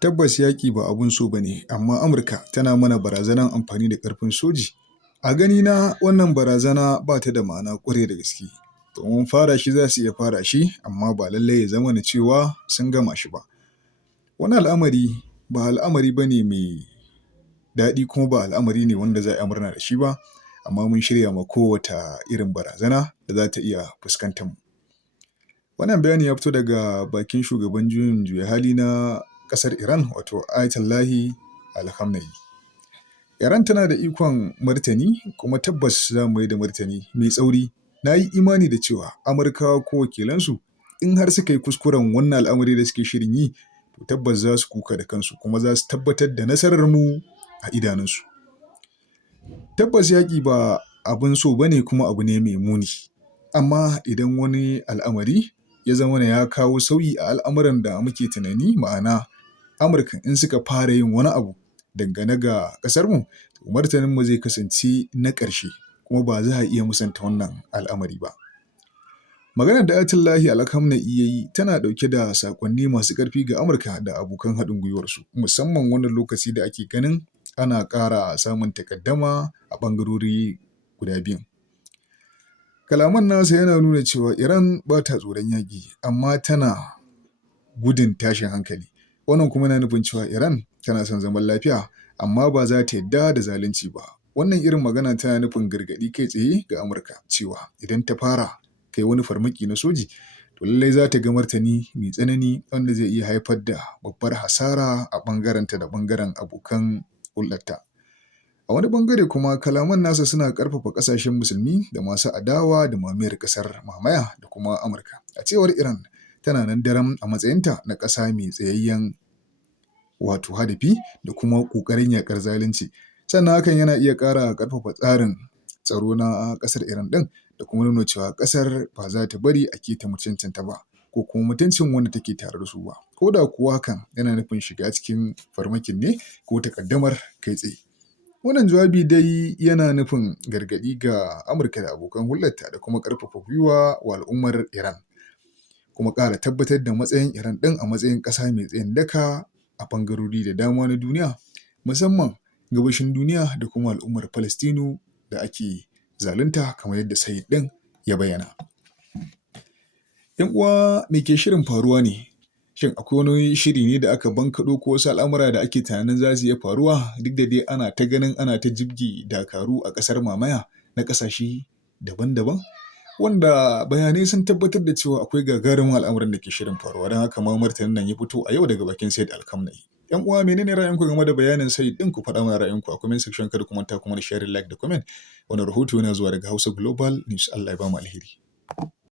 Tabbas yaƙi ba abun so ba ne, amma Amurka tana mana barazanar amfani da ƙarfin soji. A ganina wannan barazana ba ta da ma'ana ƙwarai da gaske. Domin fara shi za su iya fara shi, amma ba lallai ya zamana cewa sun gama shi ba. Wani al'amari ba al'amari ba ne mai daɗi kuma ba al'amari ne wanda za a yi murna da shi ba, amma mun shirya ma kowace irin barazana da za ta iya fuskantar mu. Wannan bayani ya fito daga bakin shugaban juyin juya hali na ƙasar Iran wato Ayatollahi Al-Khamenei. Iran tana da ikon martani kuma tabbas za mu mai da martani mai tsauri. Na yi imani da cewa Amurkawa ko wakilansu in har suka yi kuskuren wannan al'amari da suke shirin yi, to tabbas za su kuka da kansu kuma za su tabbatar da nasararmu a idanunsu. Tabbas yaƙi ba abin so ba ne kuma abu ne mai muni. Amma idan wani al'amari ya zamana ya kawo sauyi a al'amuran da muke tunani, ma'ana Amurka in suka fara yin wani abu dangane ga ƙasarmu, to martaninmu zai kasance na ƙarshe kuma ba za a iya musanta wannan al'amari ba. Maganar da Ayatollahi Al-Khamenei ya yi tana ɗauke da saƙonni masu ƙarfi ga Amurka da abokan haɗin gwiwarsu, musamman wannan lokaci da ake ganin ana ƙara samun takaddama a ɓangarori guda biyun. Kalaman nasa yana nuna cewa Iran ba ta tsoron yaƙi, amma tana gudun tashin hankali. Wannan kuma yana nufin cewa Iran tana son zaman lafiya, amma ba za ta yarda da zalunci ba. Wannan irin magana tana nufin gargaɗi kai tsaye ga Amurka cewa idan ta fara kai wani farmaki na soji, to lallai za ta ga martani mai tsanani wanda zai iya haifar da babbar hasara a ɓangarenta da ɓangaren abokan hulɗarta. A wani ɓangare kuma kalaman nasa suna ƙarfafa ƙasashen musulmi da masu adawa da mamayar ƙasar mamaya da kuma Amurka. A cewar Iran tana nan daram a matsayinta na ƙasa mai tsayayyen wato hadafi da kuma ƙoƙarin yaƙar zalunci. Sannan hakan yana iya ƙara ƙarfafa tsarin tsaro na ƙasar Iran ɗin da kuma nuna cewa ƙasar ba za ta bari a keta mutuncinta ba ko kuma mutuncin wanda take tare da su ba. Ko da kuwa hakan yana nufin shiga cikin farmakin ne ko takaddamar kai tsaye. Wannan jawabi dai yana nufin gargaɗi ga Amurka da abokan hulɗarta da kuma ƙarfafa gwiwa wa al'ummar Iran, kuma ƙara tabbatar da matsayin Iran ɗin a matsayin ƙasa mai tsayin daka a ɓangarori da dama na duniya, musamman gabashin duniya da kuma al'ummar Falastinu da ake zalunta kamar yadda Said ɗin ya bayyana. ‘Yan uwa me ke shirin faruwa ne? Shin akwai wani shiri ne da aka bankaɗo ko wasu al'amura da ake tunanin za su iya faruwa, duk da dai ana ta ganin ana ta jibge dakaru a ƙasar mamaya na ƙasashe daban-daban, wanda bayanai sun tabbatar da cewa akwai gagarumin al'amuran da ke shirin faruwa, don haka ma martanin nan ya fito a yau daga bakin Said Al-Khamenei. ‘Yan uwa menene ra'ayinku game da bayanin Said ɗin? Ku faɗa mana ra'ayinku a comment section, kada ku manta kuma da sharing, like da comment. Wannan rahoto yana zuwa daga Hausa Global News. Allah ya ba mu alheri.